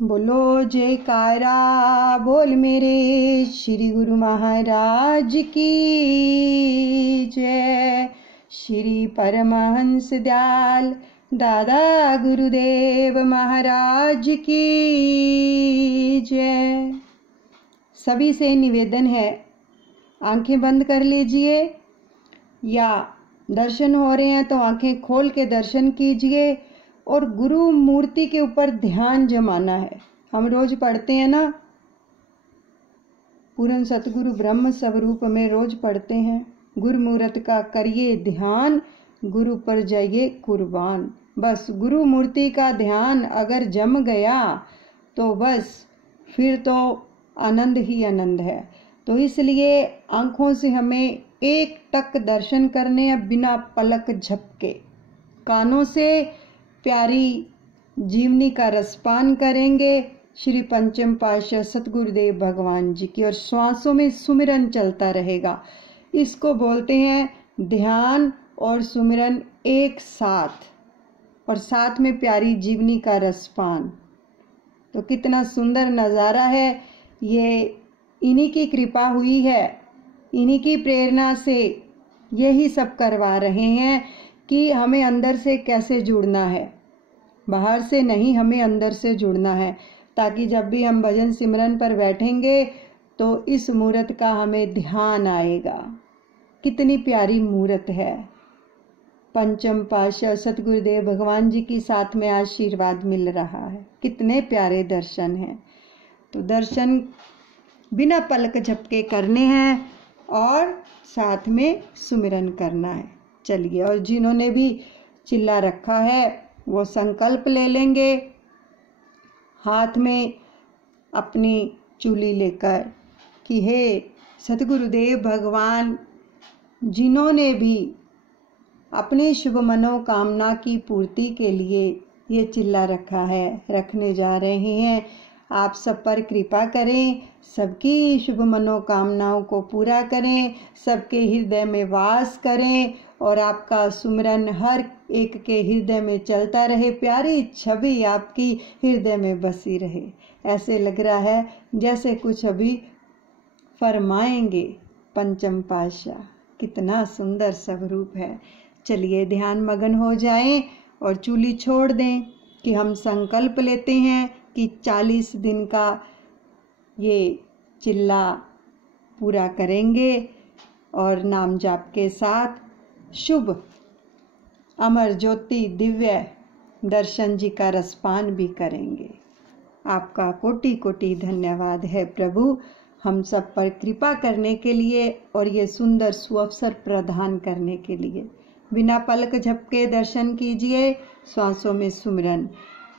बोलो जयकारा बोल मेरे श्री गुरु महाराज की जय। श्री परमहंस दयाल दादा गुरुदेव महाराज की जय। सभी से निवेदन है, आंखें बंद कर लीजिए या दर्शन हो रहे हैं तो आंखें खोल के दर्शन कीजिए और गुरु मूर्ति के ऊपर ध्यान जमाना है। हम रोज पढ़ते हैं ना, पूर्ण सतगुरु ब्रह्म स्वरूप में रोज पढ़ते हैं, गुरु मूर्त का करिए ध्यान, गुरु पर जाइए कुर्बान। बस गुरु मूर्ति का ध्यान अगर जम गया तो बस फिर तो आनंद ही आनंद है। तो इसलिए आंखों से हमें एक टक दर्शन करने हैं बिना पलक झपके। कानों से प्यारी जीवनी का रसपान करेंगे श्री पंचम पातशाह सतगुरुदेव भगवान जी की, और श्वासों में सुमिरन चलता रहेगा। इसको बोलते हैं ध्यान और सुमिरन एक साथ, और साथ में प्यारी जीवनी का रसपान। तो कितना सुंदर नज़ारा है ये, इन्हीं की कृपा हुई है, इन्हीं की प्रेरणा से यही सब करवा रहे हैं कि हमें अंदर से कैसे जुड़ना है, बाहर से नहीं, हमें अंदर से जुड़ना है, ताकि जब भी हम भजन सिमरन पर बैठेंगे तो इस मूर्त का हमें ध्यान आएगा। कितनी प्यारी मूर्त है। पंचम पातशाह सतगुरुदेव भगवान जी की साथ में आशीर्वाद मिल रहा है। कितने प्यारे दर्शन हैं। तो दर्शन बिना पलक झपके करने हैं और साथ में सुमिरन करना है। चलिए, और जिन्होंने भी चिल्ला रखा है वो संकल्प ले लेंगे, हाथ में अपनी चूली लेकर कि हे सतगुरुदेव भगवान, जिन्होंने भी अपनी शुभ मनोकामना की पूर्ति के लिए ये चिल्ला रखा है, रखने जा रहे हैं, आप सब पर कृपा करें, सबकी शुभ मनोकामनाओं को पूरा करें, सबके हृदय में वास करें और आपका सुमिरन हर एक के हृदय में चलता रहे, प्यारी छवि आपकी हृदय में बसी रहे। ऐसे लग रहा है जैसे कुछ अभी फरमाएंगे पंचम पातशाह। कितना सुंदर स्वरूप है। चलिए ध्यान मगन हो जाएं और चूली छोड़ दें कि हम संकल्प लेते हैं कि 40 दिन का ये चिल्ला पूरा करेंगे और नाम जाप के साथ शुभ अमर ज्योति दिव्य दर्शन जी का रसपान भी करेंगे। आपका कोटि कोटि धन्यवाद है प्रभु, हम सब पर कृपा करने के लिए और ये सुंदर सुअवसर प्रदान करने के लिए। बिना पलक झपके दर्शन कीजिए, श्वासों में सुमिरन।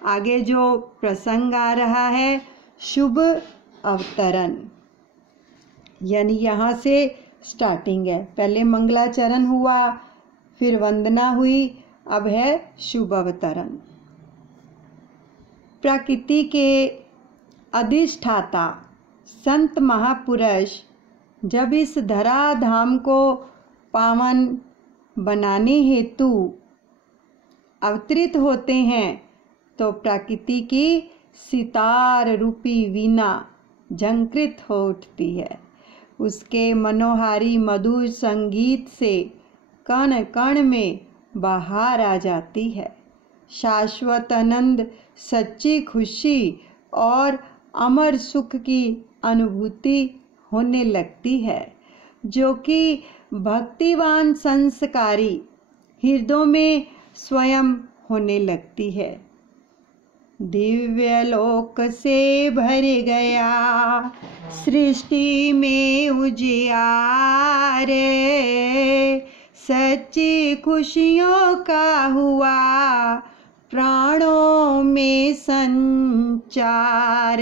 आगे जो प्रसंग आ रहा है शुभ अवतरण, यानी यहाँ से स्टार्टिंग है। पहले मंगलाचरण हुआ, फिर वंदना हुई, अब है शुभ अवतरण। प्रकृति के अधिष्ठाता संत महापुरुष जब इस धरा धाम को पावन बनाने हेतु अवतरित होते हैं तो प्रकृति की सितार रूपी वीणा झंकृत हो उठती है। उसके मनोहारी मधुर संगीत से कण कण में बहार आ जाती है। शाश्वत आनंद, सच्ची खुशी और अमर सुख की अनुभूति होने लगती है, जो कि भक्तिवान संस्कारी हृदयों में स्वयं होने लगती है। दिव्य लोक से भर गया सृष्टि में उजियार, सच्ची खुशियों का हुआ प्राणों में संचार।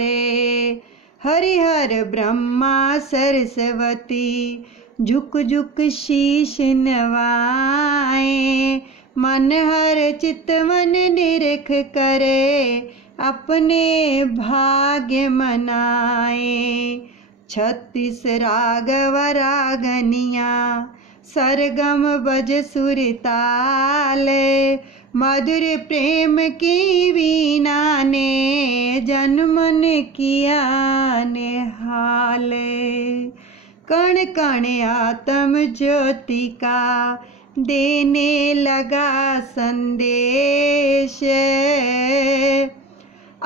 हरिहर ब्रह्मा सरस्वती झुक झुक शीश नवाए, मन हर चितवन निरख करे अपने भाग्य मनाए। 36 रागव रागनिया सरगम बज सुर ताल, मधुर प्रेम की वीणा ने जनमन किया निहाल। कण कण आत्म ज्योति का देने लगा संदेश।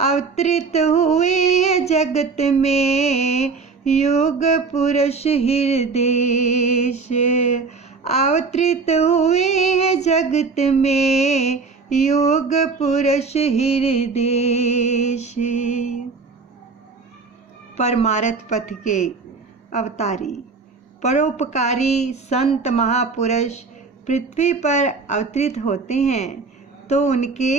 अवतरित हुए जगत में युग पुरुष हृदेश। अवतरित हुए हैं जगत में युग पुरुष हृदेश। परमार्थ पथ के अवतारी परोपकारी संत महापुरुष पृथ्वी पर अवतरित होते हैं तो उनके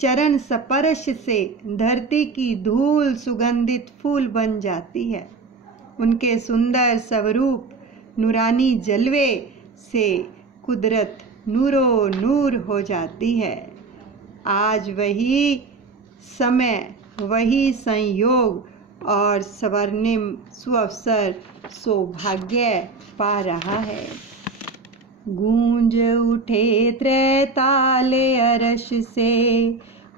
चरण स्पर्श से धरती की धूल सुगंधित फूल बन जाती है। उनके सुंदर स्वरूप नूरानी जलवे से कुदरत नूरो नूर हो जाती है। आज वही समय, वही संयोग और स्वर्णिम सुअवसर सौभाग्य पा रहा है। गूंज उठे त्रैताले अरश से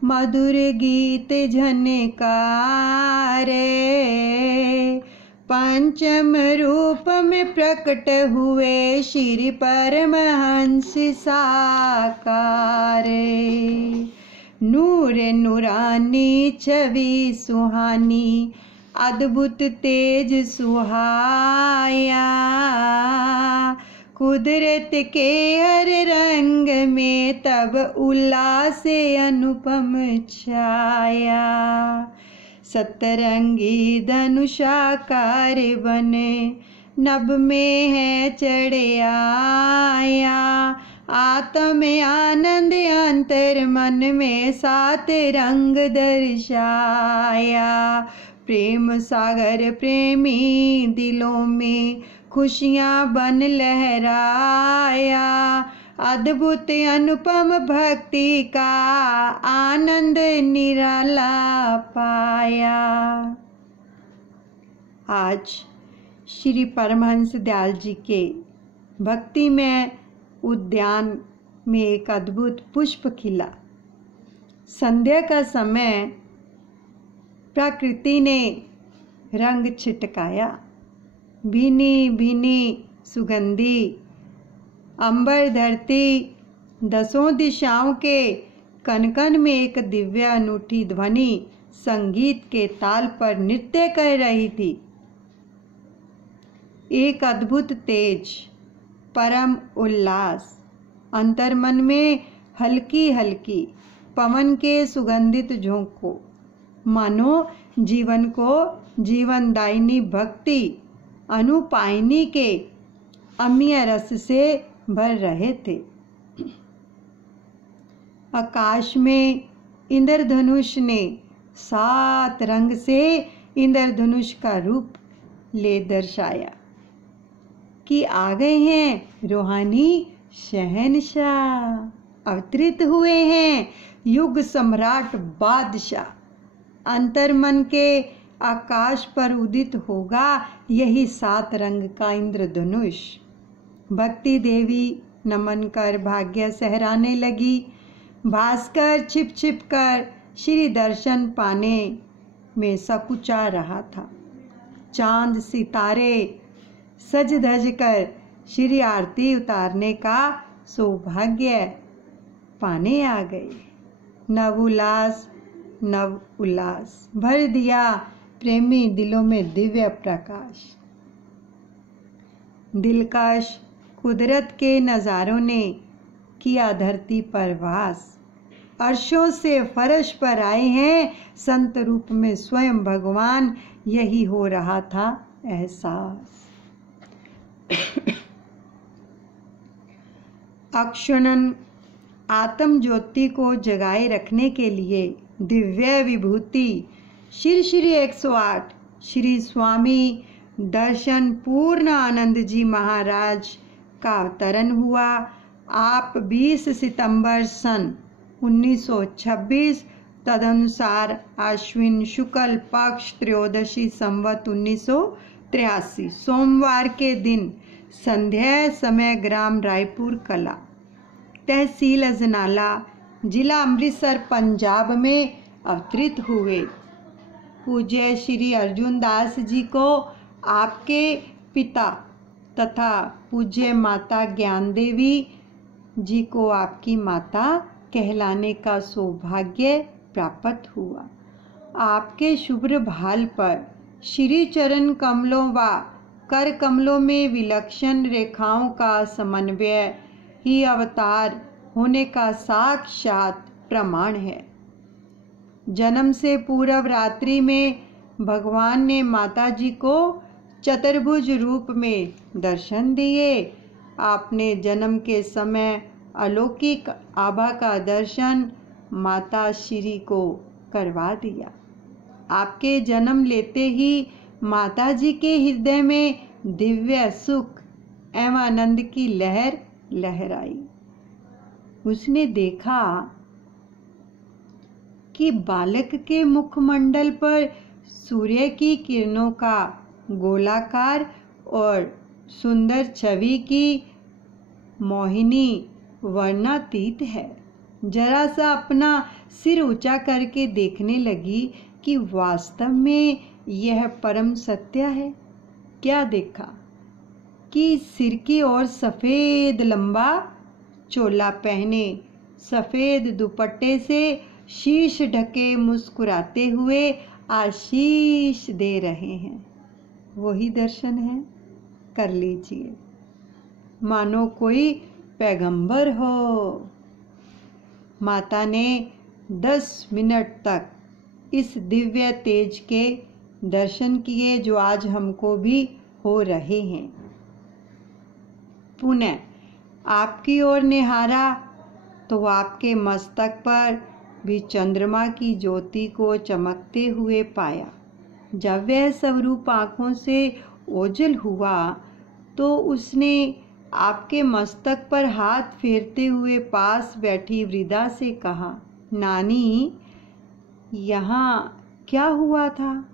मधुर गीत झनकारे। पंचम रूप में प्रकट हुए श्री परमहंस साकार। नूर नूरानी छवि सुहानी अद्भुत तेज सुहाया। कुदरत के हर रंग में तब उल्लास अनुपम छाया। सतरंगी धनुषाकार बने नभ में है चढ़े आया। आत्म आनंद अंतर मन में सात रंग दर्शाया। प्रेम सागर प्रेमी दिलों में खुशियाँ बन लहराया। अद्भुत अनुपम भक्ति का आनंद निराला पाया। आज श्री परमहंस दयाल जी के भक्ति में उद्यान में एक अद्भुत पुष्प खिला। संध्या का समय प्रकृति ने रंग छिटकाया। भीनी भीनी सुगंधी अंबर धरती दसों दिशाओं के कनकन में एक दिव्य अनूठी ध्वनि संगीत के ताल पर नृत्य कर रही थी। एक अद्भुत तेज, परम उल्लास, अंतर्मन में हल्की हल्की पवन के सुगंधित झोंकों मानो जीवन को जीवनदायिनी भक्ति अनुपायनी के अम्य रस से भर रहे थे। आकाश में इंद्रधनुष ने 7 रंग से इंद्रधनुष का रूप ले दर्शाया कि आ गए हैं रूहानी शहंशाह, अवतरित हुए हैं युग सम्राट बादशाह। अंतर्मन के आकाश पर उदित होगा यही 7 रंग का इंद्रधनुष। भक्ति देवी नमन कर भाग्य सहराने लगी। भास्कर छिप छिप कर श्री दर्शन पाने में सकुचा रहा था। चांद सितारे सज धज कर श्री आरती उतारने का सौभाग्य पाने आ गए। नव उल्लास भर दिया प्रेमी दिलों में दिव्य प्रकाश। दिलकश कुदरत के नज़ारों ने किया धरती पर वास। अर्शों से फर्श पर आए हैं संत रूप में स्वयं भगवान, यही हो रहा था एहसास। अक्षुणन आत्म ज्योति को जगाए रखने के लिए दिव्य विभूति श्री श्री 108 श्री स्वामी दर्शन पूर्ण आनंद जी महाराज का अवतरण हुआ। आप 20 सितंबर सन 1926 तदनुसार आश्विन शुक्ल पक्ष त्रयोदशी संवत 1983 सोमवार के दिन संध्या समय ग्राम रायपुर कला तहसील अजनाला जिला अमृतसर पंजाब में अवतरित हुए। पूज्य श्री अर्जुन दास जी को आपके पिता तथा पूज्य माता ज्ञान देवी जी को आपकी माता कहलाने का सौभाग्य प्राप्त हुआ। आपके शुभ्र भाल पर श्री चरण कमलों व कर कमलों में विलक्षण रेखाओं का समन्वय ही अवतार होने का साक्षात प्रमाण है। जन्म से पूर्व रात्रि में भगवान ने माता जी को चतुर्भुज रूप में दर्शन दिए। आपने जन्म के समय अलौकिक आभा का दर्शन माता श्री को करवा दिया। आपके जन्म लेते ही माता जी के हृदय में दिव्य सुख एवं आनंद की लहर लहराई। उसने देखा कि बालक के मुखमंडल पर सूर्य की किरणों का गोलाकार और सुंदर छवि की मोहिनी वर्णातीत है। जरा सा अपना सिर ऊंचा करके देखने लगी कि वास्तव में यह परम सत्य है। क्या देखा कि सिर की ओर सफ़ेद लंबा चोला पहने सफ़ेद दुपट्टे से शीश ढके मुस्कुराते हुए आशीष दे रहे हैं। वही दर्शन है, कर लीजिए, मानो कोई पैगंबर हो। माता ने 10 मिनट तक इस दिव्य तेज के दर्शन किए जो आज हमको भी हो रहे हैं। पुनः आपकी ओर निहारा तो आपके मस्तक पर भी चंद्रमा की ज्योति को चमकते हुए पाया। जब वह स्वरूप आँखों से ओझल हुआ तो उसने आपके मस्तक पर हाथ फेरते हुए पास बैठी वृद्धा से कहा, नानी, यहाँ क्या हुआ था?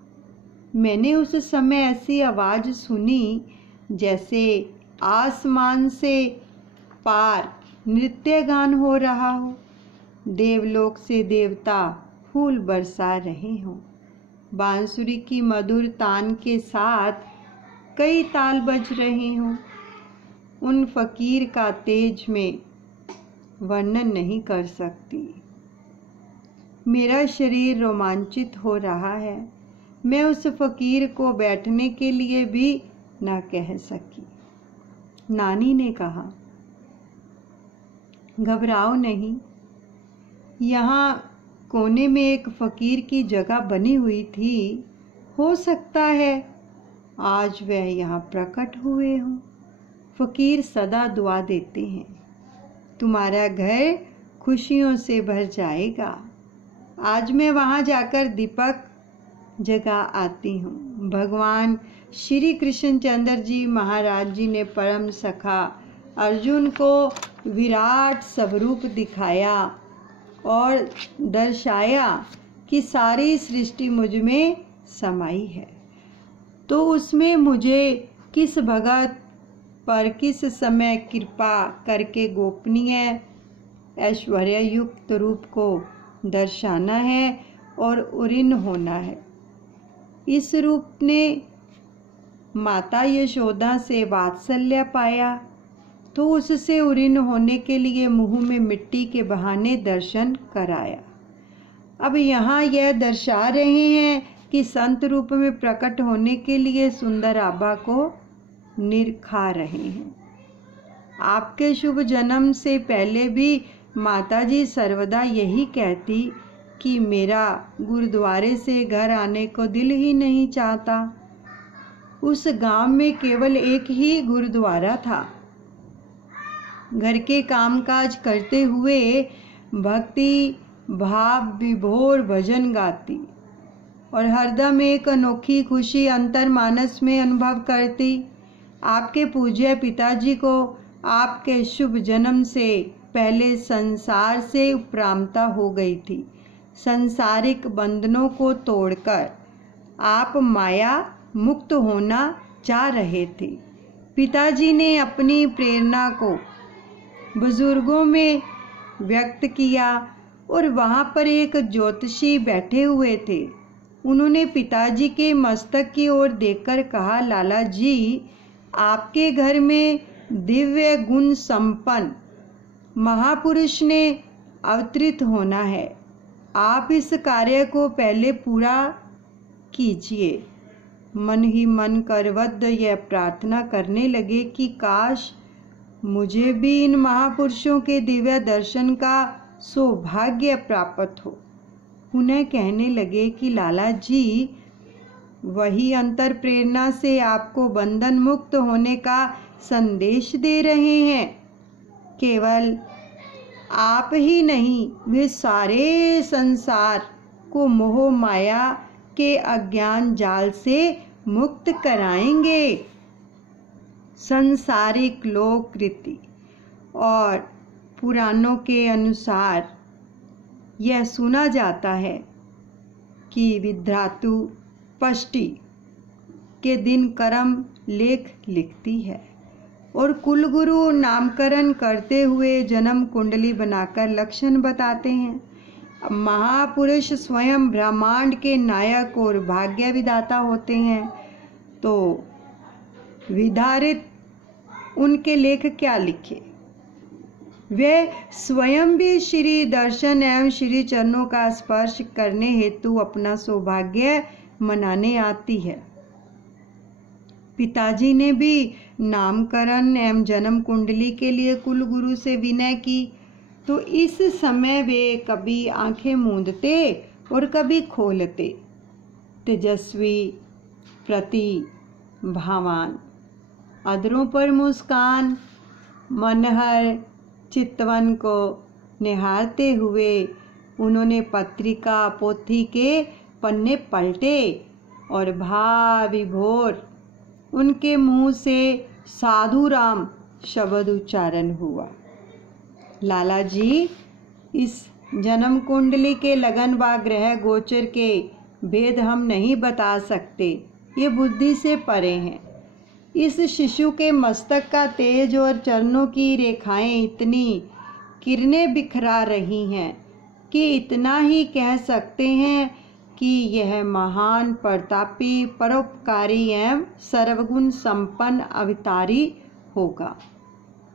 मैंने उस समय ऐसी आवाज़ सुनी जैसे आसमान से पार नृत्य गान हो रहा हो, देवलोक से देवता फूल बरसा रहे हों, बांसुरी की मधुर तान के साथ कई ताल बज रहे हों। उन फकीर का तेज में वर्णन नहीं कर सकती। मेरा शरीर रोमांचित हो रहा है। मैं उस फकीर को बैठने के लिए भी न कह सकी। नानी ने कहा, घबराओ नहीं, यहाँ कोने में एक फकीर की जगह बनी हुई थी। हो सकता है आज वह यहाँ प्रकट हुए हों। फकीर सदा दुआ देते हैं, तुम्हारा घर खुशियों से भर जाएगा। आज मैं वहाँ जाकर दीपक जगा आती हूँ। भगवान श्री कृष्णचंद्र जी महाराज जी ने परम सखा अर्जुन को विराट स्वरूप दिखाया और दर्शाया कि सारी सृष्टि मुझ में समाई है, तो उसमें मुझे किस भगत पर किस समय कृपा करके गोपनीय ऐश्वर्य युक्त रूप को दर्शाना है और उरीन होना है। इस रूप ने माता यशोदा से वात्सल्य पाया तो उससे उरीन होने के लिए मुंह में मिट्टी के बहाने दर्शन कराया। अब यहाँ यह दर्शा रहे हैं कि संत रूप में प्रकट होने के लिए सुंदर आभा को निरखा रहे हैं। आपके शुभ जन्म से पहले भी माताजी सर्वदा यही कहती कि मेरा गुरुद्वारे से घर आने को दिल ही नहीं चाहता। उस गांव में केवल एक ही गुरुद्वारा था। घर के कामकाज करते हुए भक्ति भाव विभोर भजन गाती और हरदम एक अनोखी खुशी अंतर्मानस में अनुभव करती। आपके पूज्य पिताजी को आपके शुभ जन्म से पहले संसार से उपरामता हो गई थी। संसारिक बंधनों को तोड़कर आप माया मुक्त होना चाह रहे थे। पिताजी ने अपनी प्रेरणा को बुजुर्गों में व्यक्त किया और वहाँ पर एक ज्योतिषी बैठे हुए थे। उन्होंने पिताजी के मस्तक की ओर देखकर कहा, लाला जी, आपके घर में दिव्य गुण संपन्न महापुरुष ने अवतरित होना है। आप इस कार्य को पहले पूरा कीजिए। मन ही मन करवद्ध यह प्रार्थना करने लगे कि काश मुझे भी इन महापुरुषों के दिव्य दर्शन का सौभाग्य प्राप्त हो। पुनः कहने लगे कि लाला जी, वही अंतर प्रेरणा से आपको बंधन मुक्त होने का संदेश दे रहे हैं। केवल आप ही नहीं, वे सारे संसार को मोह माया के अज्ञान जाल से मुक्त कराएंगे। सांसारिक लोक रीति और पुराणों के अनुसार यह सुना जाता है कि विधातु पष्टि के दिन कर्म लेख लिखती है और कुलगुरु नामकरण करते हुए जन्म कुंडली बनाकर लक्षण बताते हैं। महापुरुष स्वयं ब्रह्मांड के नायक और भाग्य विधाता होते हैं, तो विधारित उनके लेख क्या लिखे। वे स्वयं भी श्री दर्शन एवं श्री चरणों का स्पर्श करने हेतु अपना सौभाग्य मनाने आती है। पिताजी ने भी नामकरण एवं जन्म कुंडली के लिए कुलगुरु से विनय की, तो इस समय वे कभी आंखें मूंदते और कभी खोलते। तेजस्वी, प्रतिभावान, अधरों पर मुस्कान, मनहर चितवन को निहारते हुए उन्होंने पत्रिका पोथी के पन्ने पलटे और भाव विभोर उनके मुंह से साधु राम शब्द उच्चारण हुआ। लाला जी, इस जन्म कुंडली के लगन व ग्रह गोचर के भेद हम नहीं बता सकते, ये बुद्धि से परे हैं। इस शिशु के मस्तक का तेज और चरणों की रेखाएं इतनी किरणें बिखरा रही हैं कि इतना ही कह सकते हैं कि यह महान प्रतापी परोपकारी एवं सर्वगुण संपन्न अवतारी होगा।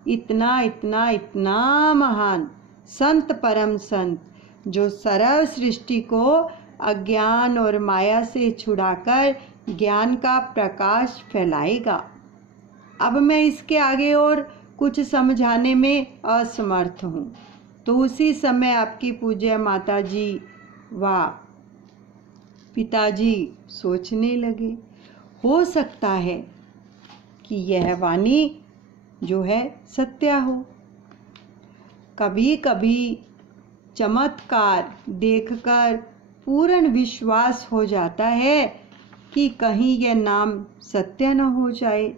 इतना इतना इतना महान संत, परम संत, जो सर्व सृष्टि को अज्ञान और माया से छुड़ाकर ज्ञान का प्रकाश फैलाएगा। अब मैं इसके आगे और कुछ समझाने में असमर्थ हूँ। तो उसी समय आपकी पूज्य माता जी व पिताजी सोचने लगे, हो सकता है कि यह वाणी जो है सत्य हो। कभी कभी चमत्कार देखकर पूर्ण विश्वास हो जाता है कि कहीं यह नाम सत्य न हो जाए।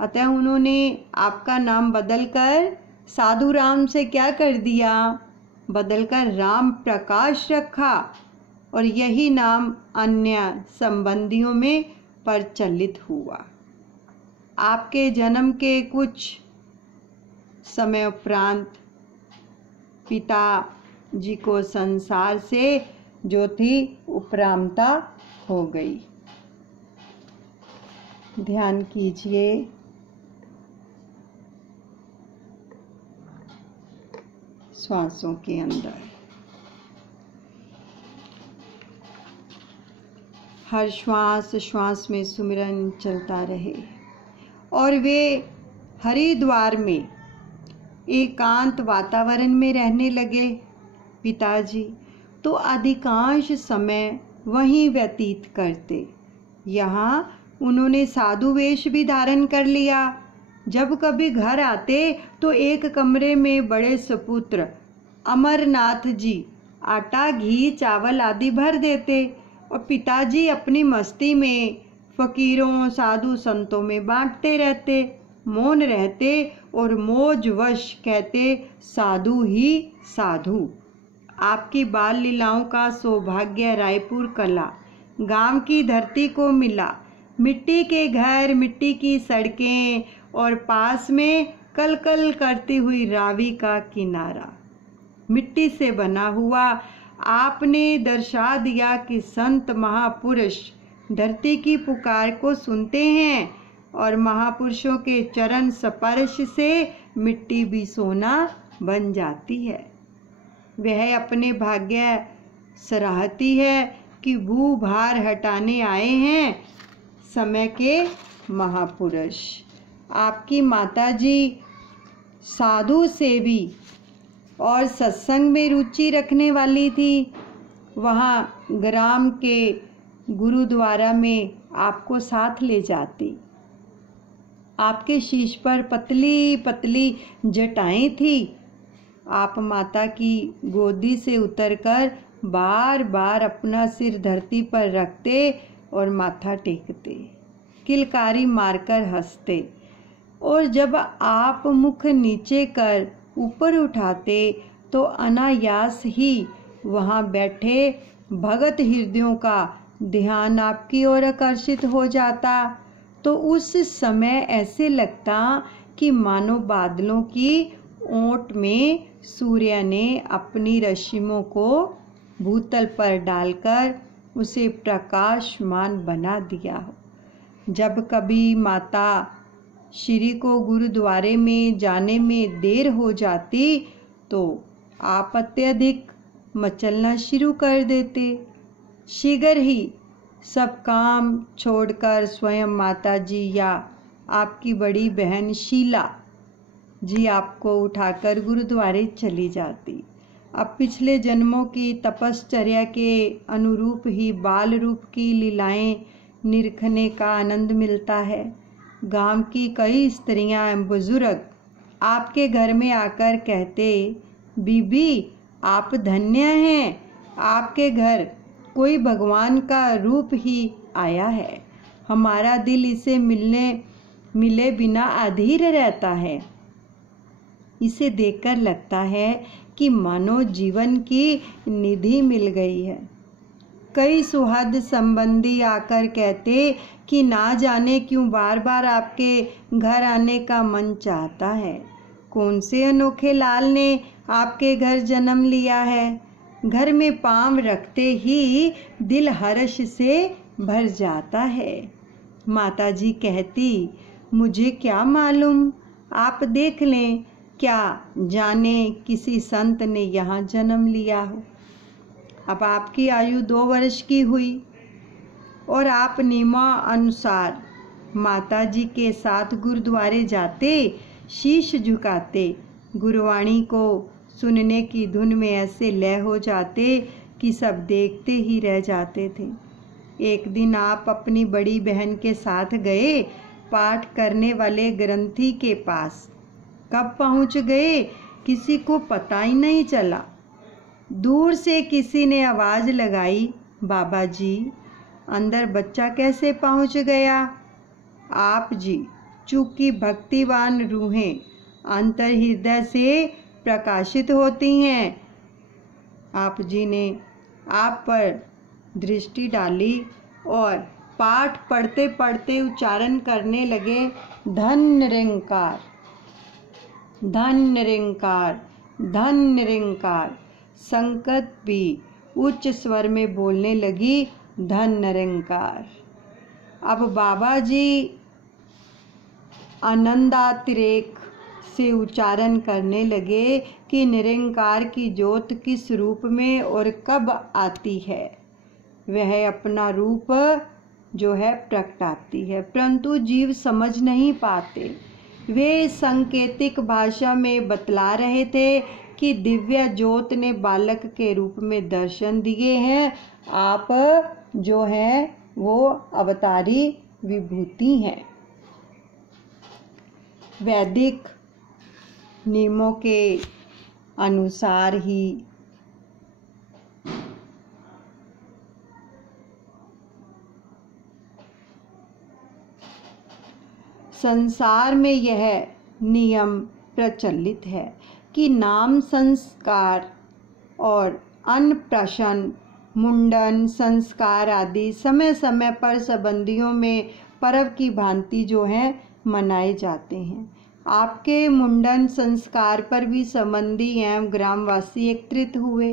अतः उन्होंने आपका नाम बदलकर साधु राम से क्या कर दिया, बदलकर राम प्रकाश रखा और यही नाम अन्य संबंधियों में प्रचलित हुआ। आपके जन्म के कुछ समय उपरांत पिता जी को संसार से जो थी उपरामता हो गई। ध्यान कीजिए, श्वासों के अंदर हर श्वास में सुमिरन चलता रहे और वे हरिद्वार में एकांत वातावरण में रहने लगे। पिताजी तो अधिकांश समय वहीं व्यतीत करते। यहाँ उन्होंने साधु वेश भी धारण कर लिया। जब कभी घर आते तो एक कमरे में बड़े सपुत्र अमरनाथ जी आटा, घी, चावल आदि भर देते और पिताजी अपनी मस्ती में फकीरों, साधु संतों में बांटते रहते, मौन रहते और मौजवश कहते, साधु ही साधु। आपकी बाल लीलाओं का सौभाग्य रायपुर कला गांव की धरती को मिला। मिट्टी के घर, मिट्टी की सड़कें और पास में कलकल करती हुई रावी का किनारा। मिट्टी से बना हुआ। आपने दर्शा दिया कि संत महापुरुष धरती की पुकार को सुनते हैं और महापुरुषों के चरण स्पर्श से मिट्टी भी सोना बन जाती है। वह अपने भाग्य सराहती है कि भू भार हटाने आए हैं समय के महापुरुष। आपकी माताजी साधु सेवी और सत्संग में रुचि रखने वाली थी। वहाँ ग्राम के गुरुद्वारा में आपको साथ ले जाती। आपके शीश पर पतली पतली जटाएं थी। आप माता की गोदी से उतरकर बार बार अपना सिर धरती पर रखते और माथा टेकते, किलकारी मारकर हंसते, और जब आप मुख नीचे कर ऊपर उठाते तो अनायास ही वहाँ बैठे भगत हृदयों का ध्यान आपकी ओर आकर्षित हो जाता। तो उस समय ऐसे लगता कि मानो बादलों की ओट में सूर्य ने अपनी रश्मियों को भूतल पर डालकर उसे प्रकाशमान बना दिया हो। जब कभी माता श्री को गुरुद्वारे में जाने में देर हो जाती तो आप अत्यधिक मचलना शुरू कर देते। शीघ्र ही सब काम छोड़कर स्वयं माता जी या आपकी बड़ी बहन शीला जी आपको उठाकर गुरुद्वारे चली जाती। अब पिछले जन्मों की तपश्चर्या के अनुरूप ही बाल रूप की लीलाएं निरखने का आनंद मिलता है। गांव की कई स्त्रियां बुजुर्ग आपके घर में आकर कहते, बीबी आप धन्य हैं, आपके घर कोई भगवान का रूप ही आया है। हमारा दिल इसे मिले बिना अधीर रहता है। इसे देखकर लगता है कि मानो जीवन की निधि मिल गई है। कई सुहृद संबंधी आकर कहते कि ना जाने क्यों बार बार आपके घर आने का मन चाहता है। कौन से अनोखे लाल ने आपके घर जन्म लिया है। घर में पांव रखते ही दिल हर्ष से भर जाता है। माताजी कहती, मुझे क्या मालूम, आप देख लें, क्या जाने किसी संत ने यहाँ जन्म लिया हो। अब आपकी आयु 2 वर्ष की हुई और आप नियमानुसार माताजी के साथ गुरुद्वारे जाते, शीश झुकाते, गुरुवाणी को सुनने की धुन में ऐसे लय हो जाते कि सब देखते ही रह जाते थे। एक दिन आप अपनी बड़ी बहन के साथ गए पाठ करने वाले ग्रंथी के पास। कब पहुंच गए किसी को पता ही नहीं चला। दूर से किसी ने आवाज लगाई, बाबा जी अंदर बच्चा कैसे पहुंच गया। आप जी, चूंकि भक्तिवान रूहें अंतर हृदय से प्रकाशित होती हैं, आप जी ने आप पर दृष्टि डाली और पाठ पढ़ते पढ़ते उच्चारण करने लगे, धन निरंकार, धन निरंकार, धन निरंकार। संकट भी उच्च स्वर में बोलने लगी, धन निरंकार। अब बाबा जी आनंदातिरेक से उच्चारण करने लगे कि निरंकार की ज्योत किस रूप में और कब आती है। वह अपना रूप जो है प्रकटाती है, परंतु जीव समझ नहीं पाते। वे सांकेतिक भाषा में बतला रहे थे कि दिव्य ज्योत ने बालक के रूप में दर्शन दिए हैं। आप जो हैं वो अवतारी विभूति हैं। वैदिक नियमों के अनुसार ही संसार में यह नियम प्रचलित है कि नाम संस्कार और अन्नप्राशन, मुंडन संस्कार आदि समय समय पर संबंधियों में पर्व की भांति जो है मनाए जाते हैं। आपके मुंडन संस्कार पर भी संबंधी एवं ग्रामवासी एकत्रित हुए।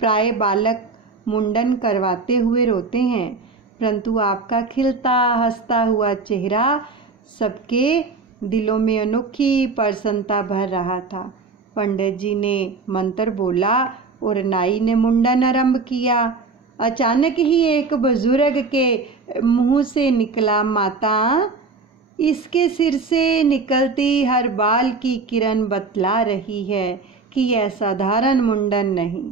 प्राय बालक मुंडन करवाते हुए रोते हैं, परंतु आपका खिलता हंसता हुआ चेहरा सबके दिलों में अनोखी प्रसन्नता भर रहा था। पंडित जी ने मंत्र बोला और नाई ने मुंडन आरंभ किया। अचानक ही एक बुजुर्ग के मुंह से निकला, माता, इसके सिर से निकलती हर बाल की किरण बतला रही है कि यह साधारण मुंडन नहीं,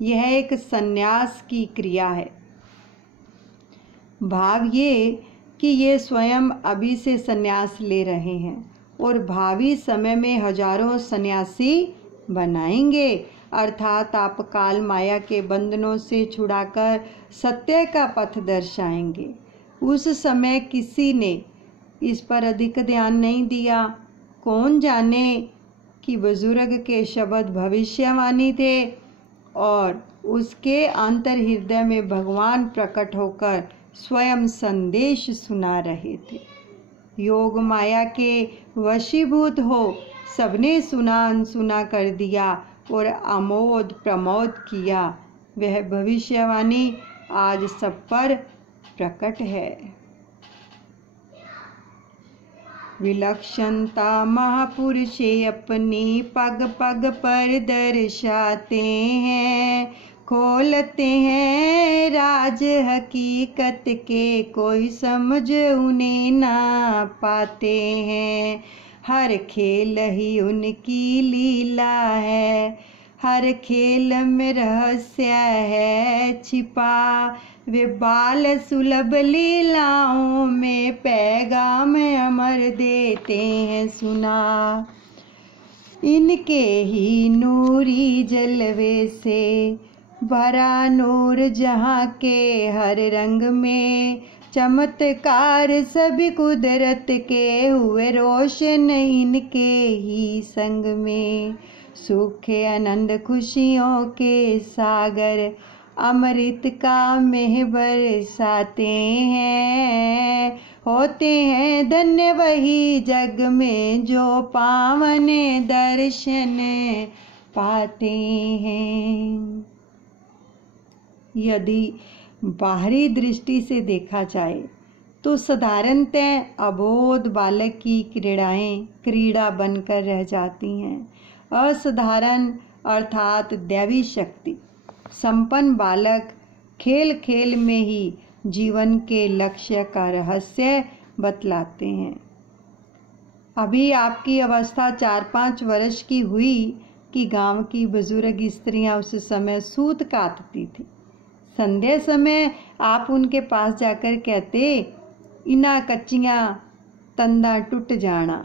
यह एक संन्यास की क्रिया है। भाव ये कि ये स्वयं अभी से संन्यास ले रहे हैं और भावी समय में हजारों सन्यासी बनाएंगे, अर्थात आप काल माया के बंधनों से छुड़ाकर सत्य का पथ दर्शाएंगे। उस समय किसी ने इस पर अधिक ध्यान नहीं दिया। कौन जाने कि बुजुर्ग के शब्द भविष्यवाणी थे और उसके अंतर हृदय में भगवान प्रकट होकर स्वयं संदेश सुना रहे थे। योग माया के वशीभूत हो सबने सुना अनसुना कर दिया और आमोद प्रमोद किया। वह भविष्यवाणी आज सब पर प्रकट है। विलक्षणता महापुरुषे अपनी पग पग पर दर्शाते हैं, खोलते हैं राज हकीकत के, कोई समझ उन्हें ना पाते हैं। हर खेल ही उनकी लीला है, हर खेल में रहस्य है छिपा, वे बाल सुलभ लीलाओं में पैगाम अमर देते हैं सुना। इनके ही नूरी जलवे से भरा नूर जहाँ के हर रंग में, चमत्कार सभी कुदरत के हुए रोशन इनके ही संग में। सूखे आनंद खुशियों के सागर अमृत का मेह बरसाते हैं, होते हैं धन्य वही जग में जो पावन दर्शन पाते हैं। यदि बाहरी दृष्टि से देखा जाए तो साधारणतः अबोध बालक की क्रीड़ाएं क्रीड़ा बनकर रह जाती हैं। असाधारण अर्थात दैवी शक्ति संपन्न बालक खेल खेल में ही जीवन के लक्ष्य का रहस्य बतलाते हैं। अभी आपकी अवस्था 4-5 वर्ष की हुई कि गांव की बुजुर्ग स्त्रियां उस समय सूत काटती थी। संध्या समय आप उनके पास जाकर कहते, इना कच्चियां तंदा टूट जाना।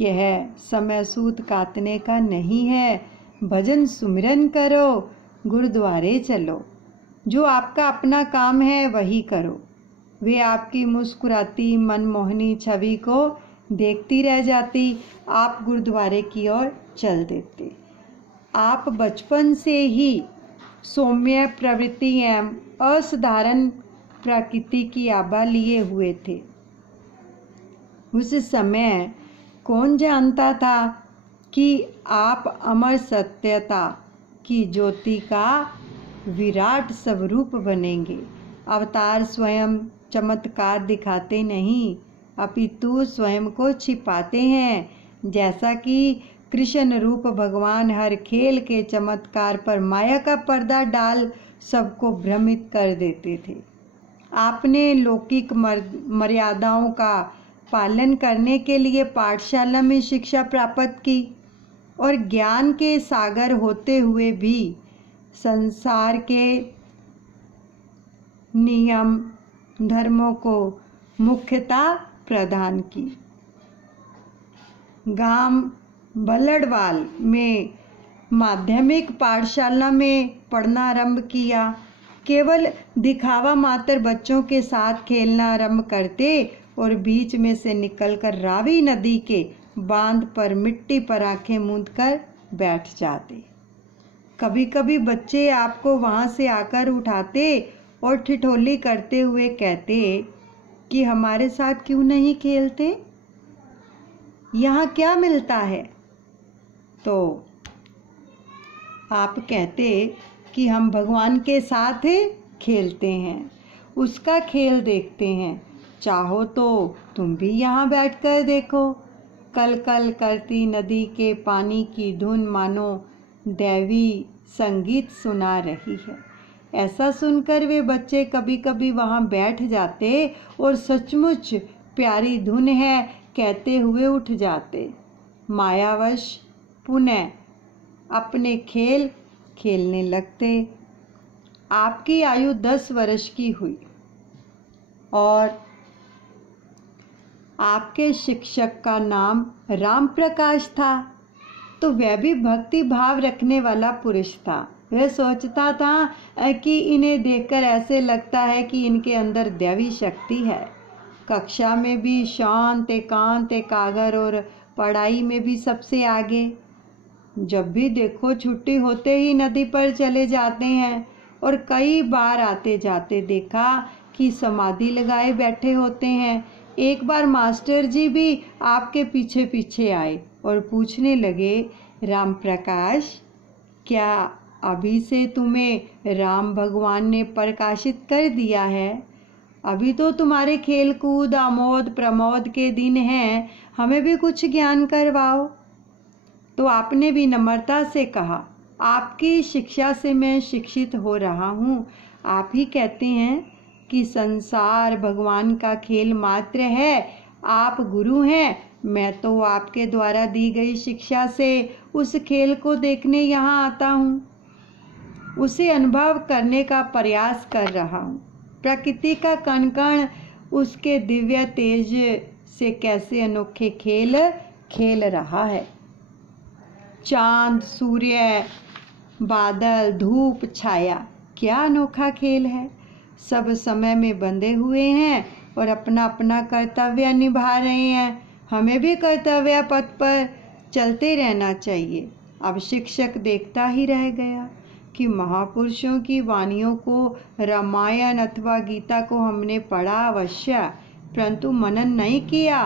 यह समय सूत काटने का नहीं है, भजन सुमिरन करो, गुरुद्वारे चलो, जो आपका अपना काम है वही करो। वे आपकी मुस्कुराती मनमोहनी छवि को देखती रह जाती, आप गुरुद्वारे की ओर चल देते। आप बचपन से ही सौम्य प्रवृत्ति एवं असाधारण प्रकृति की आभा लिए हुए थे। उस समय कौन जानता था कि आप अमर सत्यता की ज्योति का विराट स्वरूप बनेंगे। अवतार स्वयं चमत्कार दिखाते नहीं, अपितु स्वयं को छिपाते हैं। जैसा कि कृष्ण रूप भगवान हर खेल के चमत्कार पर माया का पर्दा डाल सबको भ्रमित कर देते थे। आपने लौकिक मर्यादाओं का पालन करने के लिए पाठशाला में शिक्षा प्राप्त की और ज्ञान के सागर होते हुए भी संसार के नियम धर्मों को मुख्यता प्रदान की। गांव बलड़वाल में माध्यमिक पाठशाला में पढ़ना आरंभ किया। केवल दिखावा मात्र बच्चों के साथ खेलना आरंभ करते और बीच में से निकलकर रावी नदी के बांध पर मिट्टी पर आंखें मूंद कर बैठ जाते। कभी कभी बच्चे आपको वहां से आकर उठाते और ठिठोली करते हुए कहते, कि हमारे साथ क्यों नहीं खेलते? यहाँ क्या मिलता है? तो आप कहते कि हम भगवान के साथ खेलते हैं, उसका खेल देखते हैं। चाहो तो तुम भी यहाँ बैठकर देखो। कल कल करती नदी के पानी की धुन मानो दैवी संगीत सुना रही है। ऐसा सुनकर वे बच्चे कभी कभी वहाँ बैठ जाते और सचमुच प्यारी धुन है कहते हुए उठ जाते। मायावश पुनः अपने खेल खेलने लगते। आपकी आयु 10 वर्ष की हुई और आपके शिक्षक का नाम राम प्रकाश था। तो वह भी भक्ति भाव रखने वाला पुरुष था। वह सोचता था कि इन्हें देखकर ऐसे लगता है कि इनके अंदर दैवी शक्ति है। कक्षा में भी शांत एकांत एकाग्र और पढ़ाई में भी सबसे आगे। जब भी देखो छुट्टी होते ही नदी पर चले जाते हैं और कई बार आते जाते देखा कि समाधि लगाए बैठे होते हैं। एक बार मास्टर जी भी आपके पीछे पीछे आए और पूछने लगे, राम प्रकाश, क्या अभी से तुम्हें राम भगवान ने प्रकाशित कर दिया है? अभी तो तुम्हारे खेल कूद आमोद प्रमोद के दिन हैं, हमें भी कुछ ज्ञान करवाओ। तो आपने भी नम्रता से कहा, आपकी शिक्षा से मैं शिक्षित हो रहा हूँ। आप ही कहते हैं कि संसार भगवान का खेल मात्र है। आप गुरु हैं, मैं तो आपके द्वारा दी गई शिक्षा से उस खेल को देखने यहाँ आता हूँ, उसे अनुभव करने का प्रयास कर रहा हूँ। प्रकृति का कण कण उसके दिव्य तेज से कैसे अनोखे खेल खेल रहा है। चांद, सूर्य, बादल, धूप, छाया, क्या अनोखा खेल है। सब समय में बंधे हुए हैं और अपना अपना कर्तव्य निभा रहे हैं। हमें भी कर्तव्य पथ पर चलते रहना चाहिए। अब शिक्षक देखता ही रह गया कि महापुरुषों की वाणियों को, रामायण अथवा गीता को हमने पढ़ा अवश्य, परंतु मनन नहीं किया।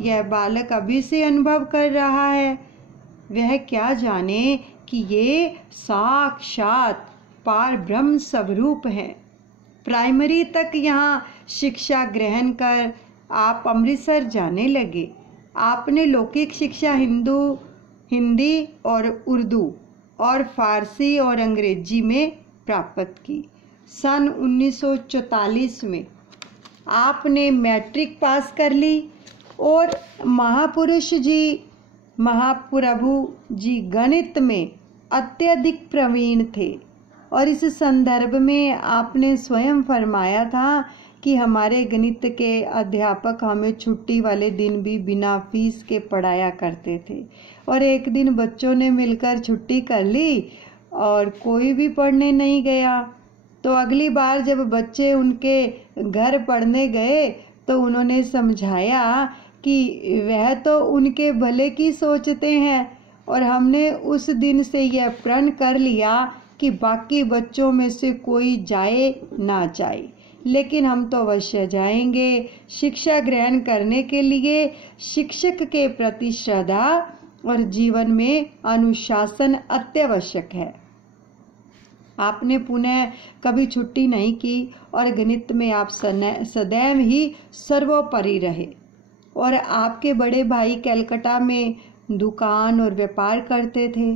यह बालक अभी से अनुभव कर रहा है। वह क्या जाने कि ये साक्षात पार ब्रह्म स्वरूप है। प्राइमरी तक यहाँ शिक्षा ग्रहण कर आप अमृतसर जाने लगे। आपने लौकिक शिक्षा हिंदी और उर्दू और फारसी और अंग्रेजी में प्राप्त की। सन 1944 में आपने मैट्रिक पास कर ली और महाप्रभु जी गणित में अत्यधिक प्रवीण थे। और इस संदर्भ में आपने स्वयं फरमाया था कि हमारे गणित के अध्यापक हमें छुट्टी वाले दिन भी बिना फीस के पढ़ाया करते थे। और एक दिन बच्चों ने मिलकर छुट्टी कर ली और कोई भी पढ़ने नहीं गया। तो अगली बार जब बच्चे उनके घर पढ़ने गए तो उन्होंने समझाया कि वह तो उनके भले की सोचते हैं, और हमने उस दिन से यह प्रण कर लिया कि बाकी बच्चों में से कोई जाए ना जाए, लेकिन हम तो अवश्य जाएंगे। शिक्षा ग्रहण करने के लिए शिक्षक के प्रति श्रद्धा और जीवन में अनुशासन अत्यावश्यक है। आपने पुनः कभी छुट्टी नहीं की और गणित में आप सदैव ही सर्वोपरि रहे। और आपके बड़े भाई कलकत्ता में दुकान और व्यापार करते थे।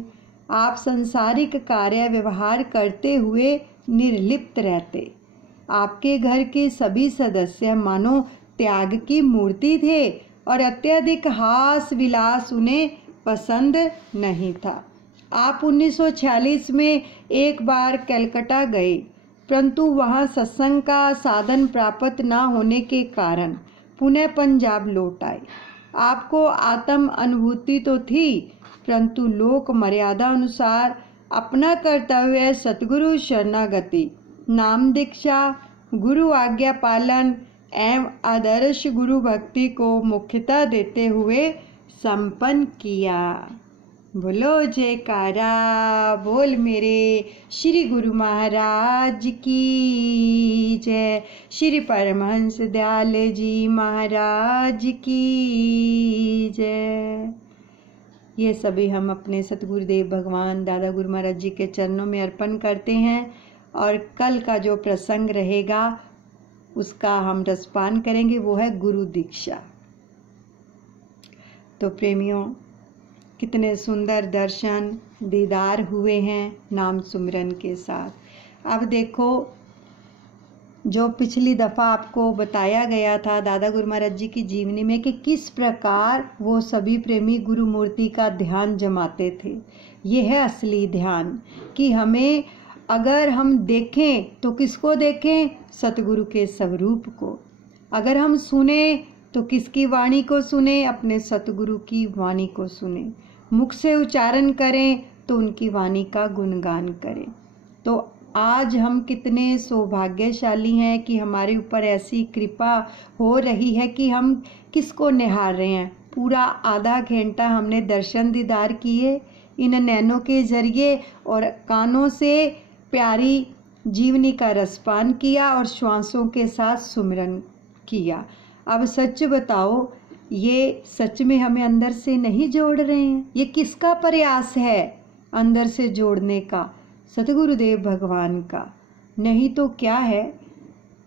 आप संसारिक कार्य व्यवहार करते हुए निर्लिप्त रहते। आपके घर के सभी सदस्य मानो त्याग की मूर्ति थे और अत्यधिक हास विलास उन्हें पसंद नहीं था। आप 1946 में एक बार कलकत्ता गए, परंतु वहां सत्संग का साधन प्राप्त न होने के कारण पुनः पंजाब लौट आए। आपको आत्म अनुभूति तो थी, परंतु लोक मर्यादा अनुसार अपना कर्तव्य सतगुरु शरणागति, नाम दीक्षा, गुरु आज्ञा पालन एवं आदर्श गुरु भक्ति को मुख्यता देते हुए संपन्न किया। बोलो जयकारा बोल मेरे श्री गुरु महाराज की जय। श्री परमहंस दयाल जी महाराज की जय। ये सभी हम अपने सतगुरुदेव भगवान दादा गुरु महाराज जी के चरणों में अर्पण करते हैं। और कल का जो प्रसंग रहेगा उसका हम रसपान करेंगे, वो है गुरु दीक्षा। तो प्रेमियों, कितने सुंदर दर्शन दीदार हुए हैं नाम सुमिरन के साथ। अब देखो, जो पिछली दफ़ा आपको बताया गया था दादा गुरु महाराज जी की जीवनी में कि किस प्रकार वो सभी प्रेमी गुरु मूर्ति का ध्यान जमाते थे। ये है असली ध्यान कि हमें अगर हम देखें तो किसको देखें? सतगुरु के स्वरूप को। अगर हम सुने तो किसकी वाणी को सुने? अपने सतगुरु की वाणी को सुने। मुख से उच्चारण करें तो उनकी वाणी का गुणगान करें। तो आज हम कितने सौभाग्यशाली हैं कि हमारे ऊपर ऐसी कृपा हो रही है कि हम किसको निहार रहे हैं। पूरा आधा घंटा हमने दर्शन दीदार किए इन नैनों के जरिए और कानों से प्यारी जीवनी का रसपान किया और श्वासों के साथ सुमिरन किया। अब सच बताओ, ये सच में हमें अंदर से नहीं जोड़ रहे हैं? ये किसका प्रयास है अंदर से जोड़ने का? सतगुरुदेव भगवान का। नहीं तो क्या है,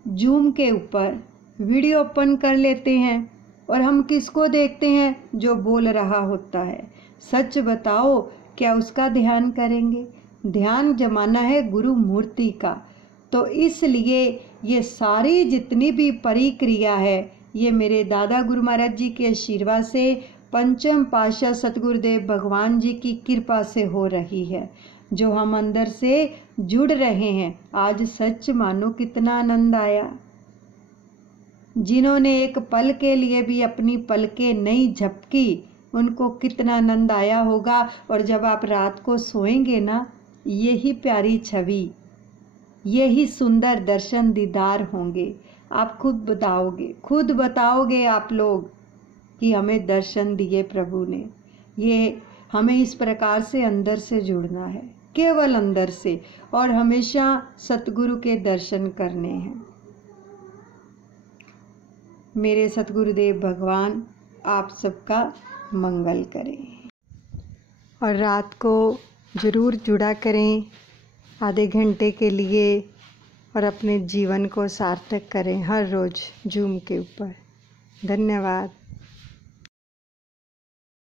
जूम के ऊपर वीडियो ओपन कर लेते हैं और हम किसको देखते हैं? जो बोल रहा होता है। सच बताओ, क्या उसका ध्यान करेंगे? ध्यान जमाना है गुरु मूर्ति का। तो इसलिए ये सारी जितनी भी परिक्रिया है, ये मेरे दादा गुरु महाराज जी के आशीर्वाद से पंचम पातशाह सतगुरुदेव भगवान जी की कृपा से हो रही है, जो हम अंदर से जुड़ रहे हैं। आज सच मानो कितना आनंद आया। जिन्होंने एक पल के लिए भी अपनी पलकें नहीं झपकी, उनको कितना आनंद आया होगा। और जब आप रात को सोएंगे ना, यही प्यारी छवि, यही सुंदर दर्शन दीदार होंगे। आप खुद बताओगे आप लोग कि हमें दर्शन दिए प्रभु ने। ये हमें इस प्रकार से अंदर से जुड़ना है, केवल अंदर से, और हमेशा सतगुरु के दर्शन करने हैं। मेरे सतगुरुदेव भगवान आप सबका मंगल करें। और रात को ज़रूर जुड़ा करें आधे घंटे के लिए और अपने जीवन को सार्थक करें हर रोज़ जूम के ऊपर। धन्यवाद।